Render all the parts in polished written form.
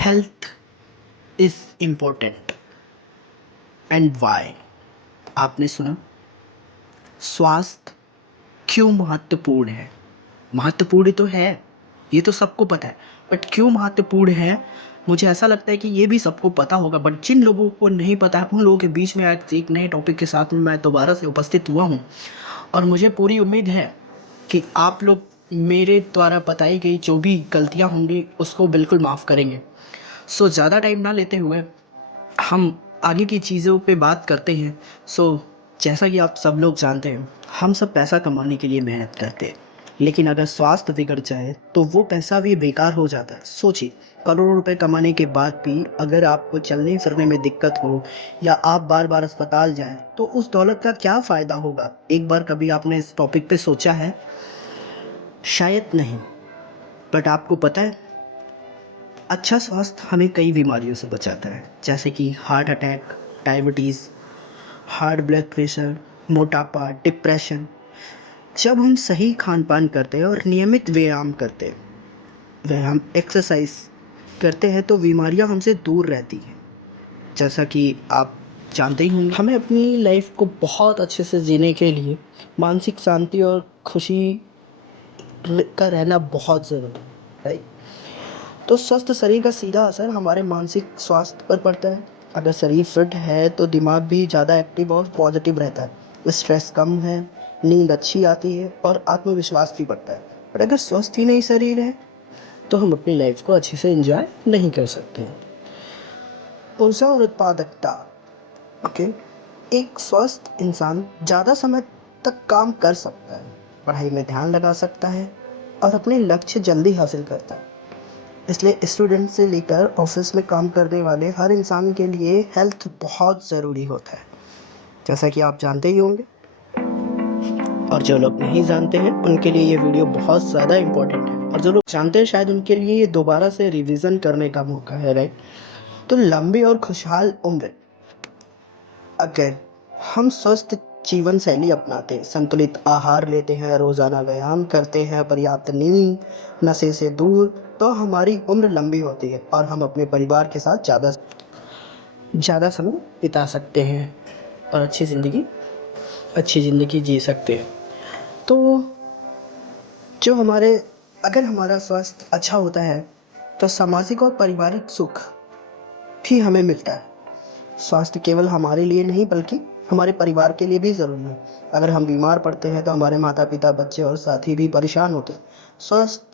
Health is important and why. आपने सुना? स्वास्थ्य क्यों महत्वपूर्ण है? महत्वपूर्ण तो है, ये तो सबको पता है, बट क्यों महत्वपूर्ण है? मुझे ऐसा लगता है कि ये भी सबको पता होगा, बट जिन लोगों को नहीं पता है उन लोगों के बीच में आज एक नए टॉपिक के साथ में मैं दोबारा से उपस्थित हुआ हूँ। और मुझे पूरी उम्मीद है कि आप लोग मेरे द्वारा बताई गई जो भी गलतियाँ होंगी उसको बिल्कुल माफ़ करेंगे। सो ज़्यादा टाइम ना लेते हुए हम आगे की चीज़ों पे बात करते हैं। जैसा कि आप सब लोग जानते हैं, हम सब पैसा कमाने के लिए मेहनत करते हैं, लेकिन अगर स्वास्थ्य बिगड़ जाए तो वो पैसा भी बेकार हो जाता है। सोचिए, करोड़ों रुपए कमाने के बाद भी अगर आपको चलने फिरने में दिक्कत हो या आप बार बार अस्पताल जाएं तो उस दौलत का क्या फ़ायदा होगा? एक बार कभी आपने इस टॉपिक पे सोचा है? शायद नहीं। बट आपको पता है, अच्छा स्वास्थ्य हमें कई बीमारियों से बचाता है, जैसे कि heart attack, diabetes, heart blood pressure, मोटापा, डिप्रेशन। जब हम सही खान पान करते हैं और नियमित व्यायाम करते हैं, व्यायाम एक्सरसाइज करते हैं, तो बीमारियां हमसे दूर रहती हैं। जैसा कि आप जानते ही होंगे, हमें अपनी लाइफ को बहुत अच्छे से जीने के लिए मानसिक शांति और खुशी का रहना बहुत ज़रूरी है। तो स्वस्थ शरीर का सीधा असर हमारे मानसिक स्वास्थ्य पर पड़ता है। अगर शरीर फिट है तो दिमाग भी ज़्यादा एक्टिव और पॉजिटिव रहता है, स्ट्रेस कम है, नींद अच्छी आती है और आत्मविश्वास भी बढ़ता है। पर अगर स्वस्थ ही नहीं शरीर है तो हम अपनी लाइफ को अच्छे से एंजॉय नहीं कर सकते हैं। ऊर्जा और उत्पादकता। ओके, एक स्वस्थ इंसान ज़्यादा समय तक काम कर सकता है, पढ़ाई में ध्यान लगा सकता है और अपने लक्ष्य जल्दी हासिल करता है। इसलिए स्टूडेंट से लेकर ऑफिस में काम करने वाले हर इंसान के लिए हेल्थ बहुत ज़रूरी होता है, जैसा कि आप जानते ही होंगे। और जो लोग नहीं जानते हैं उनके लिए ये वीडियो बहुत ज़्यादा इम्पोर्टेंट है, और जो लोग जानते हैं शायद उनके लिए ये दोबारा से रिवीजन करने का मौका है, राइट? तो लंबी और खुशहाल उम्र। अगर हम स्वस्थ जीवन शैली अपनाते हैं, संतुलित आहार लेते हैं, रोज़ाना व्यायाम करते हैं, पर्याप्त नींद, नशे से दूर, तो हमारी उम्र लंबी होती है और हम अपने परिवार के साथ ज़्यादा समय बिता सकते हैं और अच्छी ज़िंदगी जी सकते हैं। तो जो हमारे अगर हमारा स्वास्थ्य अच्छा होता है तो सामाजिक और पारिवारिक सुख भी हमें मिलता है। स्वास्थ्य केवल हमारे लिए नहीं बल्कि हमारे परिवार के लिए भी ज़रूरी है। अगर हम बीमार पड़ते हैं तो हमारे माता पिता, बच्चे और साथी भी परेशान होते हैं। स्वस्थ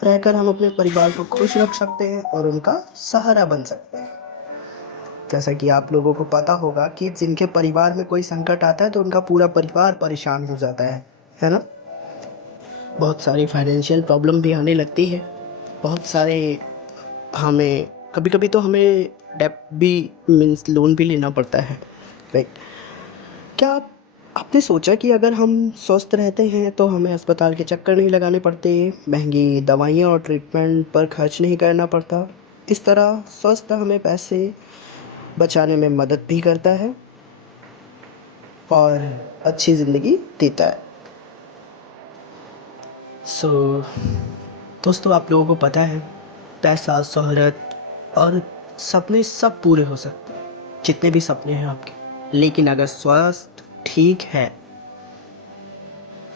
रहकर हम अपने परिवार को खुश रख सकते हैं और उनका सहारा बन सकते हैं। जैसा कि आप लोगों को पता होगा कि जिनके परिवार में कोई संकट आता है तो उनका पूरा परिवार परेशान हो जाता है ना? बहुत सारी फाइनेंशियल प्रॉब्लम भी आने लगती है। बहुत सारे हमें कभी कभी तो हमें डेब्ट भी मीन्स लोन भी लेना पड़ता है, राइट? क्या आपने सोचा कि अगर हम स्वस्थ रहते हैं तो हमें अस्पताल के चक्कर नहीं लगाने पड़ते, महंगी दवाइयाँ और ट्रीटमेंट पर खर्च नहीं करना पड़ता? इस तरह स्वस्थ हमें पैसे बचाने में मदद भी करता है और अच्छी ज़िंदगी देता है। सो दोस्तों, आप लोगों को पता है, पैसा, शोहरत और सपने सब पूरे हो सकते हैं, जितने भी सपने हैं आपके, लेकिन अगर स्वास्थ्य ठीक है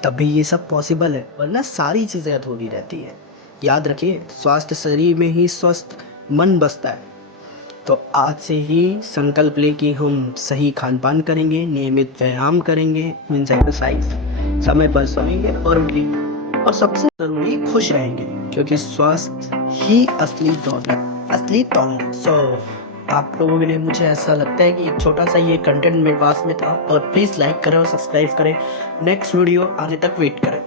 तभी ये सब पॉसिबल है, वरना सारी चीज़ें अधूरी रहती है। याद रखिए, स्वास्थ्य शरीर में ही स्वस्थ मन बसता है। तो आज से ही संकल्प लें कि हम सही खान पान करेंगे, नियमित व्यायाम करेंगे, मीन्स एक्सरसाइज, समय पर सोएंगे और उठेंगे, और सबसे ज़रूरी खुश रहेंगे, क्योंकि स्वास्थ्य ही असली दौलत। आप लोगों के लिए मुझे ऐसा लगता है कि एक छोटा सा ये कंटेंट मेरे पास में था, और प्लीज़ लाइक करें और सब्सक्राइब करें। नेक्स्ट वीडियो आने तक वेट करें।